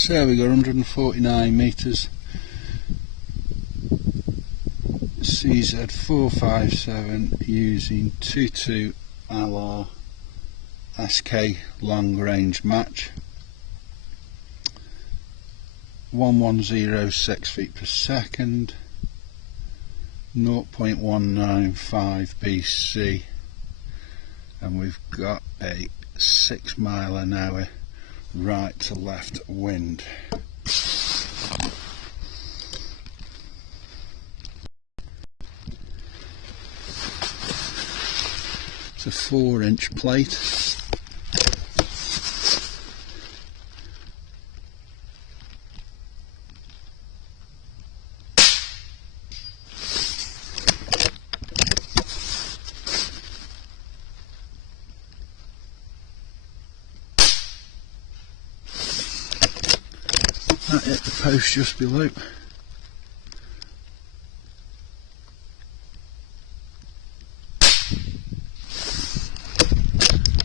So we got 149 metres, Cz457 using 22 LR SK long range match, 1106 feet per second, 0.195 BC, and we've got a 6 mile an hour right to left wind. It's a 4-inch plate. That hit the post just below.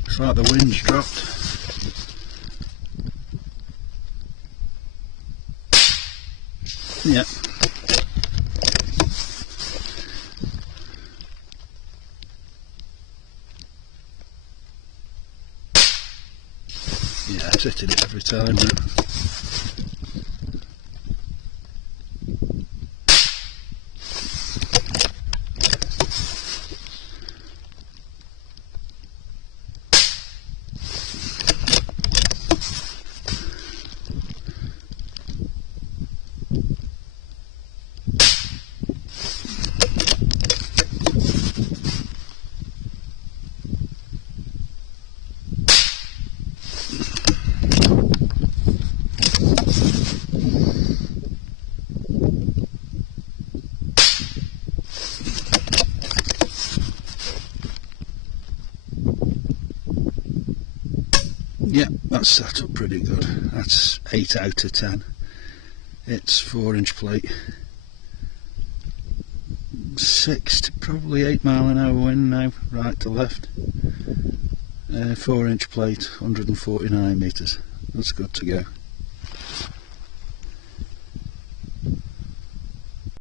Looks like the wind's dropped. Yep. Yeah, it's hitting it every time now. Yep, that's set up pretty good. That's 8 out of 10. It's 4-inch plate. 6 to probably 8 mile an hour wind now, right to left. 4-inch plate, 149 metres. That's good to go.